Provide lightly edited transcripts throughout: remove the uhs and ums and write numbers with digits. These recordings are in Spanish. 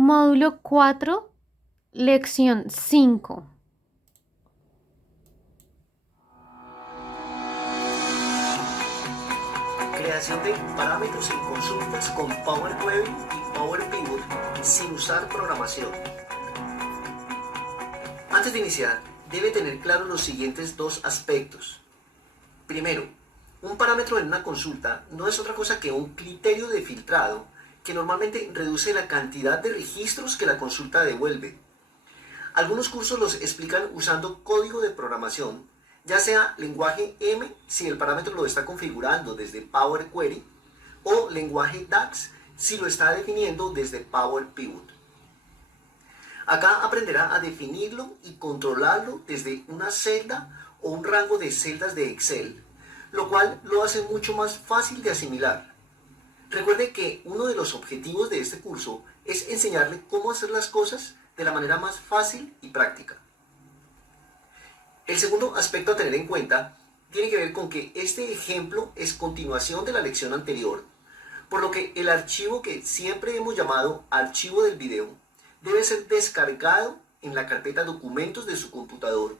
Módulo 4, lección 5. Creación de parámetros en consultas con Power Query y Power Pivot sin usar programación. Antes de iniciar, debe tener claro los siguientes dos aspectos. Primero, un parámetro en una consulta no es otra cosa que un criterio de filtrado que normalmente reduce la cantidad de registros que la consulta devuelve. Algunos cursos los explican usando código de programación, ya sea lenguaje M si el parámetro lo está configurando desde Power Query o lenguaje DAX si lo está definiendo desde Power Pivot. Acá aprenderá a definirlo y controlarlo desde una celda o un rango de celdas de Excel, lo cual lo hace mucho más fácil de asimilar. Recuerde que uno de los objetivos de este curso es enseñarle cómo hacer las cosas de la manera más fácil y práctica. El segundo aspecto a tener en cuenta tiene que ver con que este ejemplo es continuación de la lección anterior, por lo que el archivo que siempre hemos llamado archivo del video debe ser descargado en la carpeta documentos de su computador,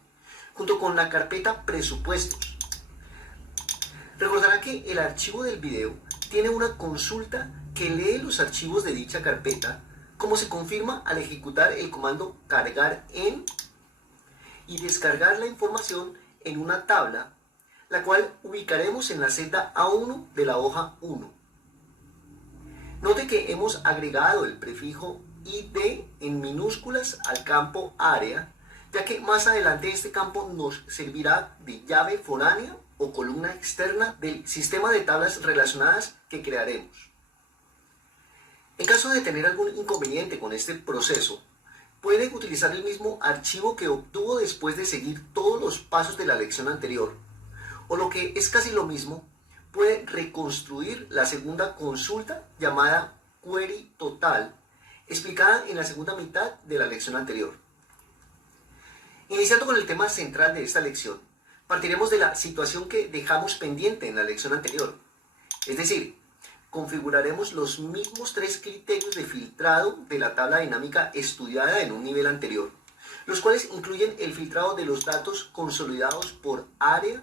junto con la carpeta presupuestos. Recordará que el archivo del video tiene una consulta que lee los archivos de dicha carpeta, como se confirma al ejecutar el comando cargar en y descargar la información en una tabla, la cual ubicaremos en la celda A1 de la hoja 1. Note que hemos agregado el prefijo ID en minúsculas al campo área, ya que más adelante este campo nos servirá de llave foránea o columna externa del sistema de tablas relacionadas que crearemos. En caso de tener algún inconveniente con este proceso, puede utilizar el mismo archivo que obtuvo después de seguir todos los pasos de la lección anterior, o lo que es casi lo mismo, puede reconstruir la segunda consulta llamada query total, explicada en la segunda mitad de la lección anterior. Iniciando con el tema central de esta lección, partiremos de la situación que dejamos pendiente en la lección anterior, es decir, configuraremos los mismos tres criterios de filtrado de la tabla dinámica estudiada en un nivel anterior, los cuales incluyen el filtrado de los datos consolidados por área,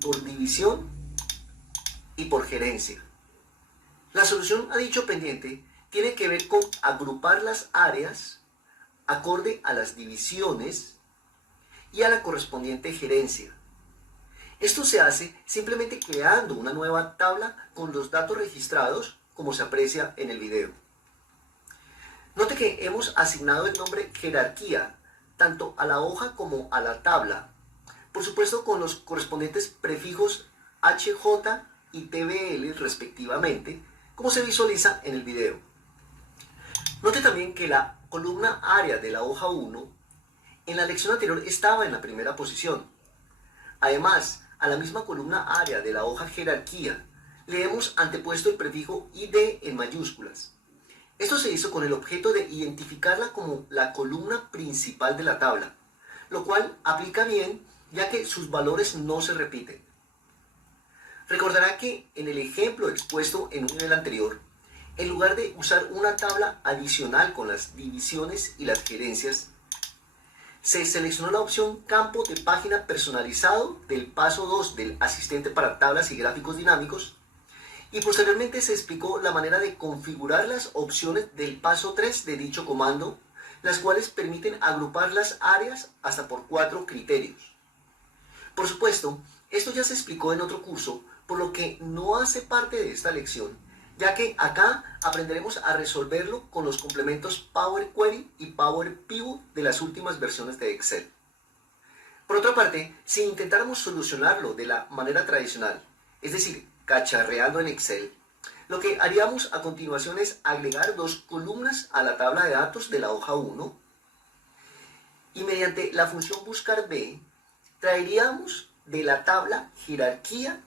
por división y por gerencia. La solución a dicho pendiente tiene que ver con agrupar las áreas acorde a las divisiones y a la correspondiente gerencia. Esto se hace simplemente creando una nueva tabla con los datos registrados, como se aprecia en el video. Note que hemos asignado el nombre jerarquía tanto a la hoja como a la tabla, por supuesto con los correspondientes prefijos HJ y TBL respectivamente, como se visualiza en el video. Note también que la columna área de la hoja 1 en la lección anterior estaba en la primera posición. Además, a la misma columna área de la hoja jerarquía le hemos antepuesto el prefijo ID en mayúsculas. Esto se hizo con el objeto de identificarla como la columna principal de la tabla, lo cual aplica bien ya que sus valores no se repiten. Recordará que en el ejemplo expuesto en un nivel anterior, en lugar de usar una tabla adicional con las divisiones y las gerencias, se seleccionó la opción campo de página personalizado del paso 2 del asistente para tablas y gráficos dinámicos y posteriormente se explicó la manera de configurar las opciones del paso 3 de dicho comando, las cuales permiten agrupar las áreas hasta por 4 criterios. Por supuesto, esto ya se explicó en otro curso, por lo que no hace parte de esta lección, ya que acá aprenderemos a resolverlo con los complementos Power Query y Power Pivot de las últimas versiones de Excel. Por otra parte, si intentáramos solucionarlo de la manera tradicional, es decir, cacharreando en Excel, lo que haríamos a continuación es agregar dos columnas a la tabla de datos de la hoja 1 y mediante la función buscar B traeríamos de la tabla jerarquía,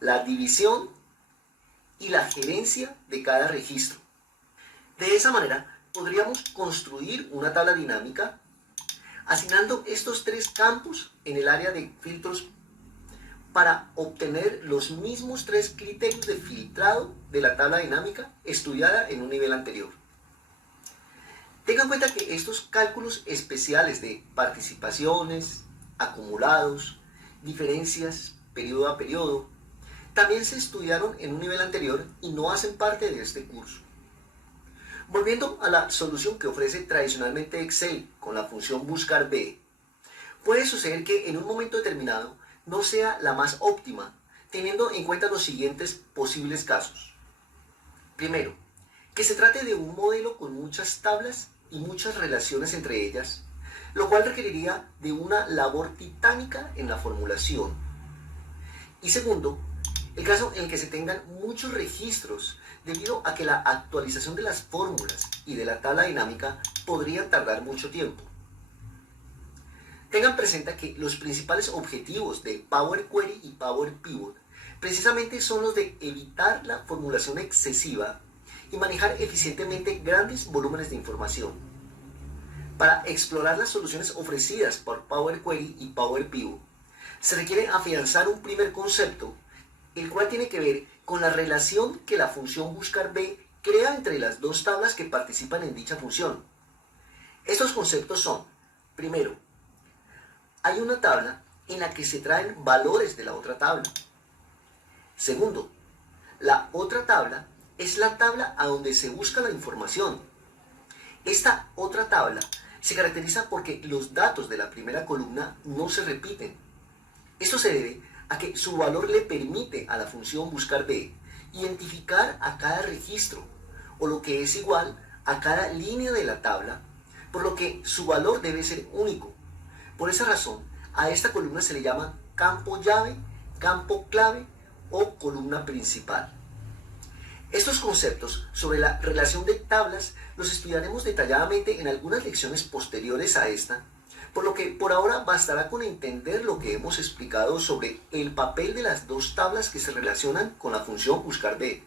la división y la gerencia de cada registro. De esa manera podríamos construir una tabla dinámica asignando estos tres campos en el área de filtros para obtener los mismos tres criterios de filtrado de la tabla dinámica estudiada en un nivel anterior. Tengan en cuenta que estos cálculos especiales de participaciones, acumulados, diferencias, periodo a periodo, también se estudiaron en un nivel anterior y no hacen parte de este curso. Volviendo a la solución que ofrece tradicionalmente Excel con la función buscar B, puede suceder que en un momento determinado no sea la más óptima, teniendo en cuenta los siguientes posibles casos. Primero, que se trate de un modelo con muchas tablas y muchas relaciones entre ellas, lo cual requeriría de una labor titánica en la formulación. Y segundo, el caso en el que se tengan muchos registros debido a que la actualización de las fórmulas y de la tabla dinámica podrían tardar mucho tiempo. Tengan presente que los principales objetivos de Power Query y Power Pivot precisamente son los de evitar la formulación excesiva y manejar eficientemente grandes volúmenes de información. Para explorar las soluciones ofrecidas por Power Query y Power Pivot, se requiere afianzar un primer concepto, el cual tiene que ver con la relación que la función buscar B crea entre las dos tablas que participan en dicha función. Estos conceptos son, primero, hay una tabla en la que se traen valores de la otra tabla. Segundo, la otra tabla es la tabla a donde se busca la información. Esta otra tabla se caracteriza porque los datos de la primera columna no se repiten. Esto se debe a que su valor le permite a la función buscar B identificar a cada registro, o lo que es igual a cada línea de la tabla, por lo que su valor debe ser único. Por esa razón, a esta columna se le llama campo llave, campo clave o columna principal. Estos conceptos sobre la relación de tablas los estudiaremos detalladamente en algunas lecciones posteriores a esta, por lo que por ahora bastará con entender lo que hemos explicado sobre el papel de las dos tablas que se relacionan con la función buscar B.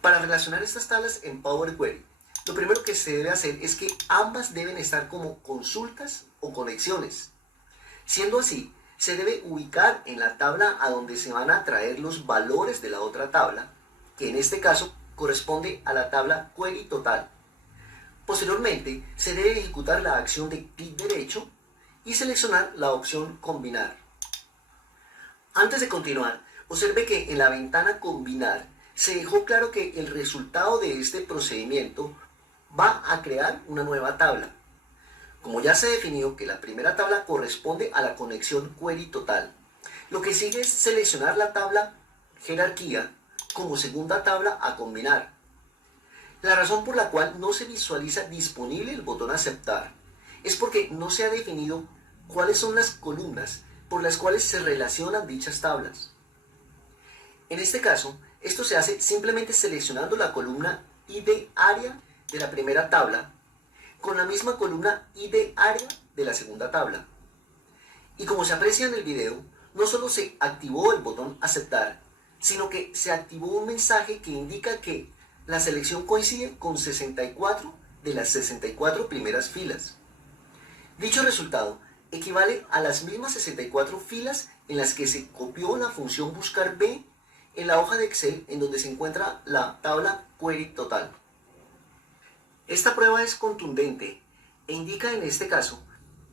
Para relacionar estas tablas en Power Query, lo primero que se debe hacer es que ambas deben estar como consultas o conexiones. Siendo así, se debe ubicar en la tabla a donde se van a traer los valores de la otra tabla, que en este caso corresponde a la tabla Query Total. Posteriormente, se debe ejecutar la acción de clic derecho y seleccionar la opción Combinar. Antes de continuar, observe que en la ventana Combinar se dejó claro que el resultado de este procedimiento va a crear una nueva tabla. Como ya se definió que la primera tabla corresponde a la conexión Query Total, lo que sigue es seleccionar la tabla Jerarquía como segunda tabla a combinar. La razón por la cual no se visualiza disponible el botón Aceptar es porque no se ha definido cuáles son las columnas por las cuales se relacionan dichas tablas. En este caso, esto se hace simplemente seleccionando la columna ID área de la primera tabla con la misma columna ID área de la segunda tabla. Y como se aprecia en el video, no solo se activó el botón Aceptar, sino que se activó un mensaje que indica que la selección coincide con 64 de las 64 primeras filas. Dicho resultado equivale a las mismas 64 filas en las que se copió la función buscar B en la hoja de Excel en donde se encuentra la tabla Query Total. Esta prueba es contundente e indica en este caso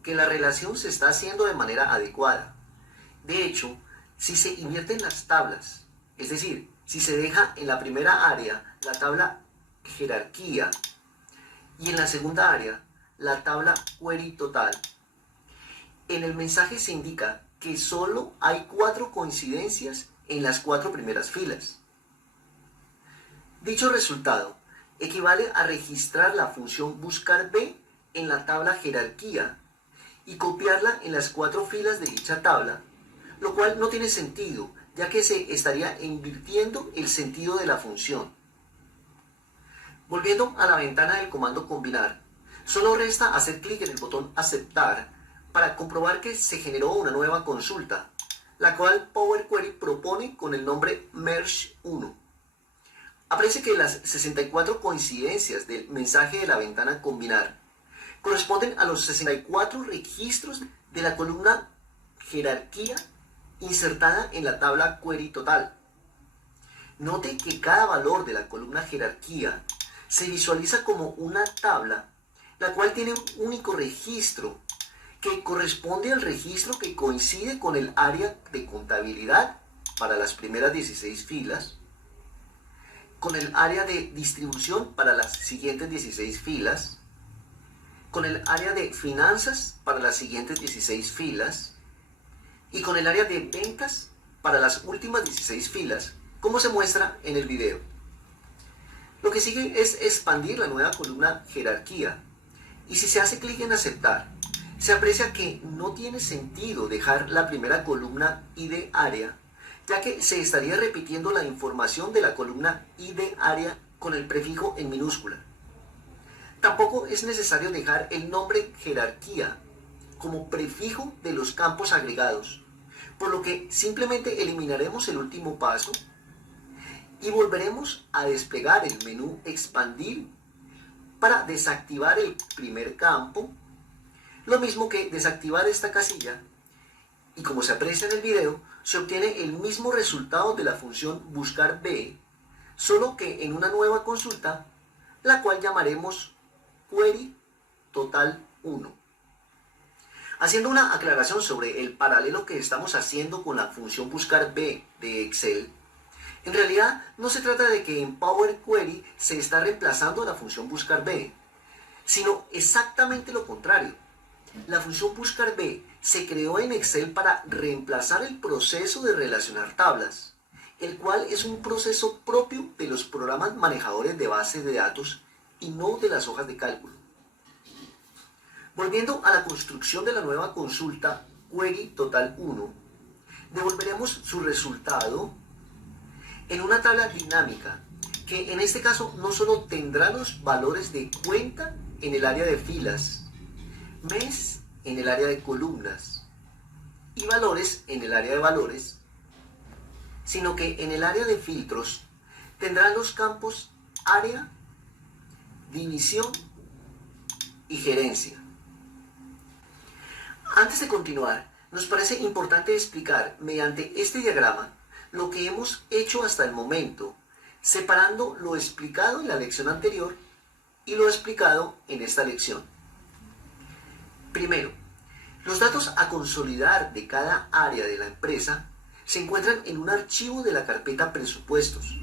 que la relación se está haciendo de manera adecuada. De hecho, si se invierten las tablas, es decir, si se deja en la primera área la tabla jerarquía y en la segunda área la tabla Query Total, en el mensaje se indica que solo hay 4 coincidencias en las 4 primeras filas. Dicho resultado equivale a registrar la función buscar B en la tabla jerarquía y copiarla en las 4 filas de dicha tabla, lo cual no tiene sentido, ya que se estaría invirtiendo el sentido de la función. Volviendo a la ventana del comando combinar, solo resta hacer clic en el botón aceptar para comprobar que se generó una nueva consulta, la cual Power Query propone con el nombre Merge 1. Aparece que las 64 coincidencias del mensaje de la ventana combinar corresponden a los 64 registros de la columna jerarquía insertada en la tabla Query Total. Note que cada valor de la columna jerarquía se visualiza como una tabla, la cual tiene un único registro que corresponde al registro que coincide con el área de contabilidad para las primeras 16 filas, con el área de distribución para las siguientes 16 filas, con el área de finanzas para las siguientes 16 filas y con el área de ventas para las últimas 16 filas, como se muestra en el video. Lo que sigue es expandir la nueva columna jerarquía, y si se hace clic en aceptar, se aprecia que no tiene sentido dejar la primera columna ID área, ya que se estaría repitiendo la información de la columna ID área con el prefijo en minúscula. Tampoco es necesario dejar el nombre jerarquía como prefijo de los campos agregados, por lo que simplemente eliminaremos el último paso y volveremos a desplegar el menú expandir para desactivar el primer campo, lo mismo que desactivar esta casilla, y como se aprecia en el video, se obtiene el mismo resultado de la función buscar B, solo que en una nueva consulta, la cual llamaremos query total 1. Haciendo una aclaración sobre el paralelo que estamos haciendo con la función buscar B de Excel, en realidad no se trata de que en Power Query se está reemplazando la función buscar B, sino exactamente lo contrario. La función buscar B se creó en Excel para reemplazar el proceso de relacionar tablas, el cual es un proceso propio de los programas manejadores de bases de datos y no de las hojas de cálculo. Volviendo a la construcción de la nueva consulta Query Total 1, devolveremos su resultado en una tabla dinámica, que en este caso no solo tendrá los valores de cuenta en el área de filas, mes en el área de columnas y valores en el área de valores, sino que en el área de filtros tendrá los campos área, división y gerencia. Antes de continuar, nos parece importante explicar mediante este diagrama lo que hemos hecho hasta el momento, separando lo explicado en la lección anterior y lo explicado en esta lección. Primero, los datos a consolidar de cada área de la empresa se encuentran en un archivo de la carpeta presupuestos.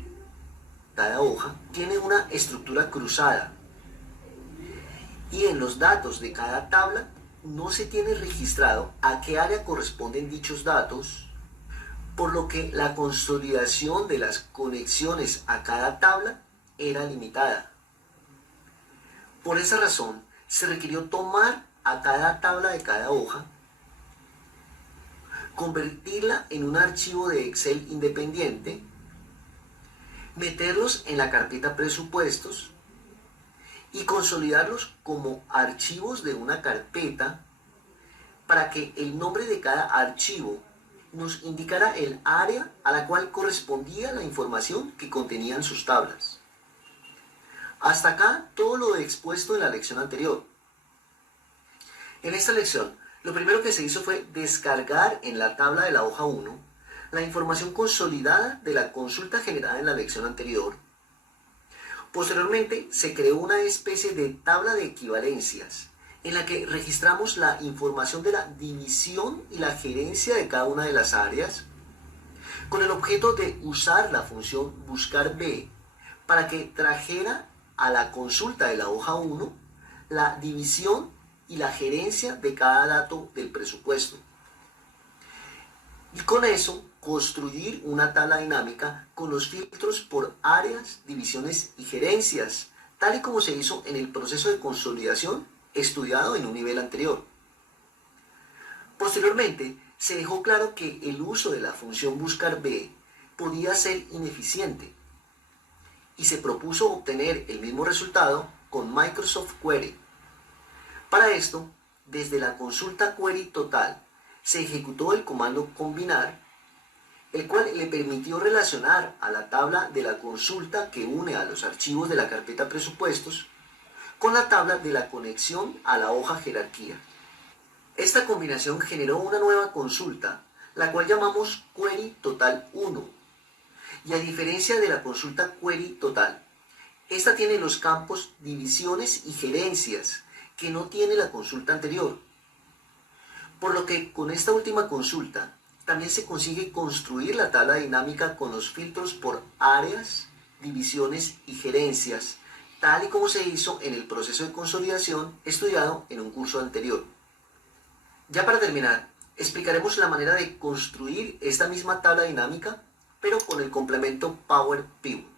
Cada hoja tiene una estructura cruzada y en los datos de cada tabla no se tiene registrado a qué área corresponden dichos datos, por lo que la consolidación de las conexiones a cada tabla era limitada. Por esa razón, se requirió tomar a cada tabla de cada hoja, convertirla en un archivo de Excel independiente, meterlos en la carpeta presupuestos y consolidarlos como archivos de una carpeta para que el nombre de cada archivo nos indicara el área a la cual correspondía la información que contenían sus tablas. Hasta acá todo lo expuesto en la lección anterior. En esta lección, lo primero que se hizo fue descargar en la tabla de la hoja 1 la información consolidada de la consulta generada en la lección anterior. Posteriormente, se creó una especie de tabla de equivalencias en la que registramos la información de la división y la gerencia de cada una de las áreas, con el objeto de usar la función buscar B para que trajera a la consulta de la hoja 1 la división y la gerencia de cada dato del presupuesto. Y con eso construir una tabla dinámica con los filtros por áreas, divisiones y gerencias, tal y como se hizo en el proceso de consolidación estudiado en un nivel anterior. Posteriormente, se dejó claro que el uso de la función buscar B podía ser ineficiente y se propuso obtener el mismo resultado con Microsoft Query. Para esto, desde la consulta Query Total, se ejecutó el comando combinar, el cual le permitió relacionar a la tabla de la consulta que une a los archivos de la carpeta presupuestos con la tabla de la conexión a la hoja jerarquía. Esta combinación generó una nueva consulta, la cual llamamos Query Total 1. Y a diferencia de la consulta Query Total, Esta tiene los campos divisiones y gerencias que no tiene la consulta anterior. Por lo que con esta última consulta también se consigue construir la tabla dinámica con los filtros por áreas, divisiones y gerencias, tal y como se hizo en el proceso de consolidación estudiado en un curso anterior. Ya para terminar, explicaremos la manera de construir esta misma tabla dinámica, pero con el complemento Power Pivot.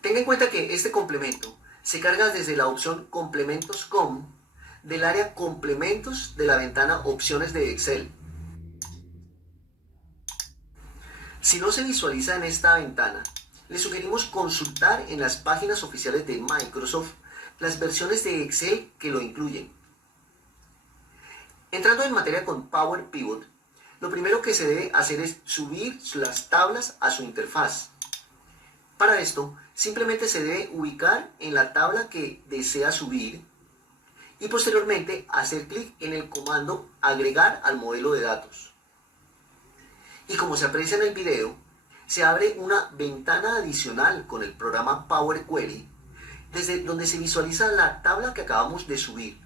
Tenga en cuenta que este complemento se carga desde la opción Complementos Com del área Complementos de la ventana Opciones de Excel. Si no se visualiza en esta ventana, le sugerimos consultar en las páginas oficiales de Microsoft las versiones de Excel que lo incluyen. Entrando en materia con Power Pivot, lo primero que se debe hacer es subir las tablas a su interfaz. Para esto, simplemente se debe ubicar en la tabla que desea subir y posteriormente hacer clic en el comando Agregar al modelo de datos. Y como se aprecia en el video, se abre una ventana adicional con el programa Power Query, desde donde se visualiza la tabla que acabamos de subir,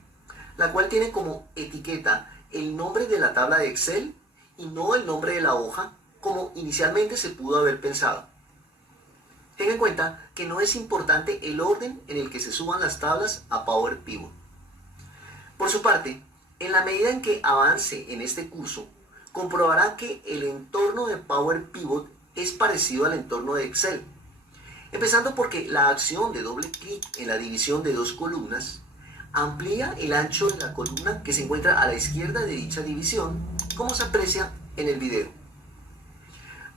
la cual tiene como etiqueta el nombre de la tabla de Excel y no el nombre de la hoja, como inicialmente se pudo haber pensado. Tenga en cuenta que no es importante el orden en el que se suban las tablas a Power Pivot. Por su parte, en la medida en que avance en este curso, comprobará que el entorno de Power Pivot es parecido al entorno de Excel. Empezando porque la acción de doble clic en la división de dos columnas amplía el ancho de la columna que se encuentra a la izquierda de dicha división, como se aprecia en el video.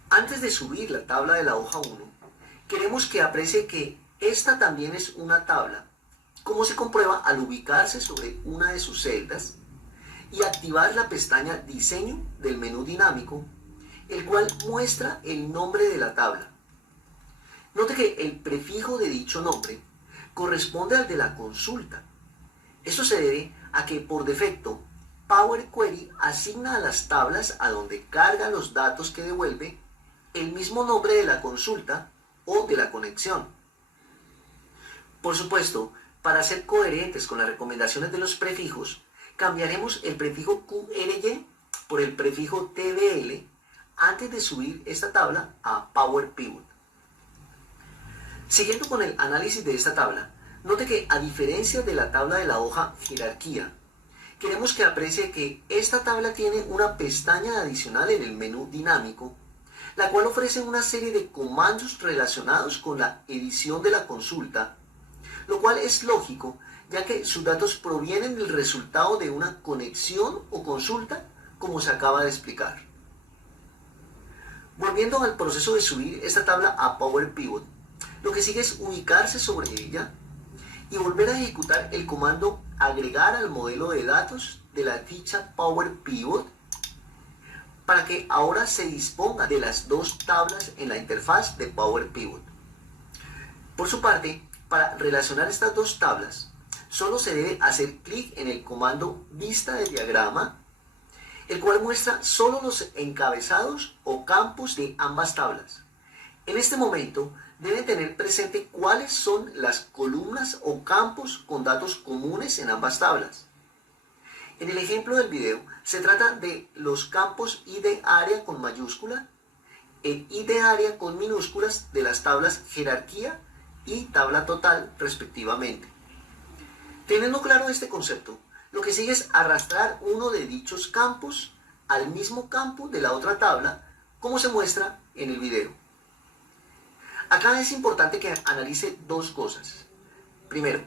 Antes de subir la tabla de la hoja 1, queremos que aprecie que esta también es una tabla, como se comprueba al ubicarse sobre una de sus celdas y activar la pestaña Diseño del menú dinámico, el cual muestra el nombre de la tabla. Note que el prefijo de dicho nombre corresponde al de la consulta. Esto se debe a que por defecto Power Query asigna a las tablas a donde carga los datos que devuelve el mismo nombre de la consulta o de la conexión. Por supuesto, para ser coherentes con las recomendaciones de los prefijos, cambiaremos el prefijo QRY por el prefijo TBL antes de subir esta tabla a Power Pivot. Siguiendo con el análisis de esta tabla, note que a diferencia de la tabla de la hoja Jerarquía, queremos que aprecie que esta tabla tiene una pestaña adicional en el menú dinámico, la cual ofrece una serie de comandos relacionados con la edición de la consulta, lo cual es lógico, ya que sus datos provienen del resultado de una conexión o consulta, como se acaba de explicar. Volviendo al proceso de subir esta tabla a Power Pivot, lo que sigue es ubicarse sobre ella y volver a ejecutar el comando Agregar al modelo de datos de la ficha Power Pivot para que ahora se disponga de las dos tablas en la interfaz de Power Pivot. Por su parte, para relacionar estas dos tablas, solo se debe hacer clic en el comando Vista de diagrama, el cual muestra solo los encabezados o campos de ambas tablas. En este momento, debe tener presente cuáles son las columnas o campos con datos comunes en ambas tablas. En el ejemplo del video, se trata de los campos ID área con mayúscula, el ID área con minúsculas de las tablas jerarquía y tabla total respectivamente. Teniendo claro este concepto, lo que sigue es arrastrar uno de dichos campos al mismo campo de la otra tabla, como se muestra en el video. Acá es importante que analice dos cosas. Primero,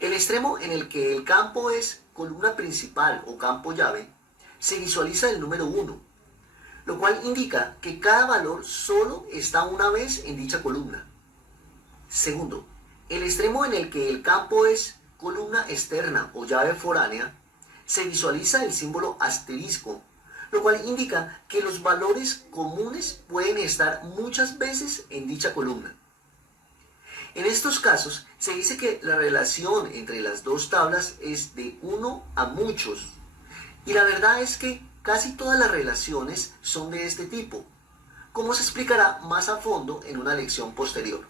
el extremo en el que el campo es columna principal o campo llave, se visualiza el número 1, lo cual indica que cada valor solo está una vez en dicha columna. Segundo, el extremo en el que el campo es columna externa o llave foránea, se visualiza el símbolo asterisco, lo cual indica que los valores comunes pueden estar muchas veces en dicha columna. En estos casos, se dice que la relación entre las dos tablas es de 1 a muchos, y la verdad es que casi todas las relaciones son de este tipo, como se explicará más a fondo en una lección posterior.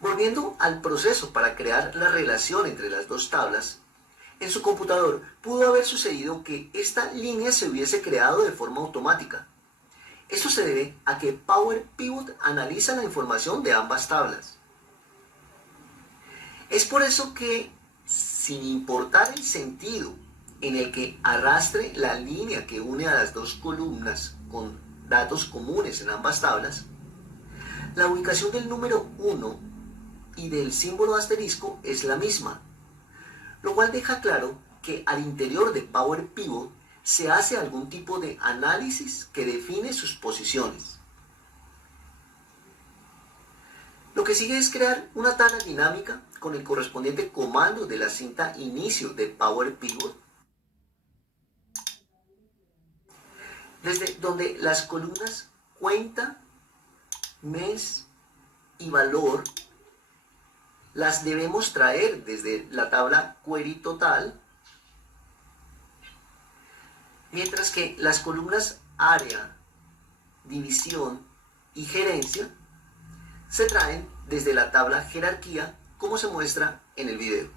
Volviendo al proceso para crear la relación entre las dos tablas, en su computador pudo haber sucedido que esta línea se hubiese creado de forma automática. Esto se debe a que Power Pivot analiza la información de ambas tablas. Es por eso que, sin importar el sentido en el que arrastre la línea que une a las dos columnas con datos comunes en ambas tablas, la ubicación del número 1 y del símbolo asterisco es la misma, lo cual deja claro que al interior de Power Pivot se hace algún tipo de análisis que define sus posiciones. Lo que sigue es crear una tabla dinámica con el correspondiente comando de la cinta inicio de Power Pivot, desde donde las columnas cuenta, mes y valor las debemos traer desde la tabla Query Total, mientras que las columnas área, división y gerencia se traen desde la tabla jerarquía, como se muestra en el video.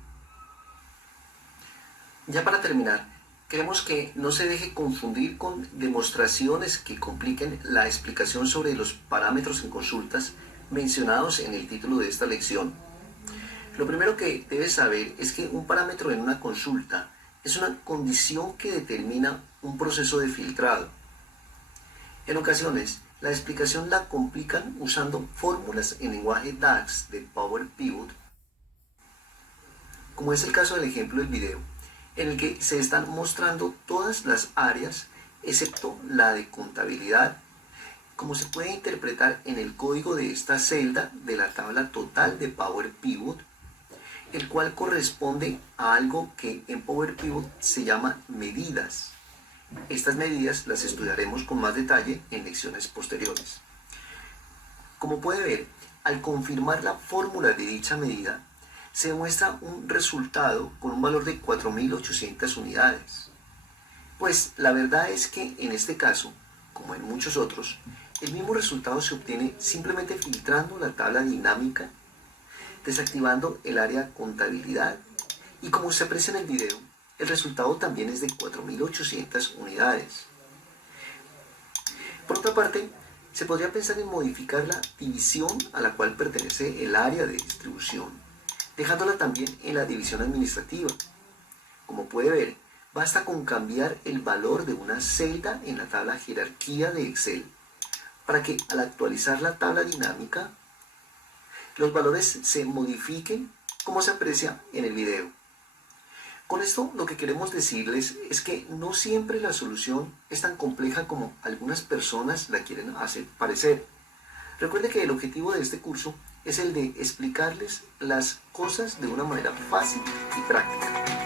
Ya para terminar, queremos que no se deje confundir con demostraciones que compliquen la explicación sobre los parámetros en consultas mencionados en el título de esta lección. Lo primero que debes saber es que un parámetro en una consulta es una condición que determina un proceso de filtrado. En ocasiones, la explicación la complican usando fórmulas en lenguaje DAX de Power Pivot, como es el caso del ejemplo del video, en el que se están mostrando todas las áreas excepto la de contabilidad, como se puede interpretar en el código de esta celda de la tabla total de Power Pivot, el cual corresponde a algo que en Power Pivot se llama medidas. Estas medidas las estudiaremos con más detalle en lecciones posteriores. Como puede ver, al confirmar la fórmula de dicha medida, se muestra un resultado con un valor de 4.800 unidades. Pues la verdad es que en este caso, como en muchos otros, el mismo resultado se obtiene simplemente filtrando la tabla dinámica, desactivando el área contabilidad, y como se aprecia en el video, el resultado también es de 4.800 unidades. Por otra parte, se podría pensar en modificar la división a la cual pertenece el área de distribución, dejándola también en la división administrativa. Como puede ver, basta con cambiar el valor de una celda en la tabla jerarquía de Excel para que al actualizar la tabla dinámica, los valores se modifiquen como se aprecia en el video. Con esto lo que queremos decirles es que no siempre la solución es tan compleja como algunas personas la quieren hacer parecer. Recuerde que el objetivo de este curso es el de explicarles las cosas de una manera fácil y práctica.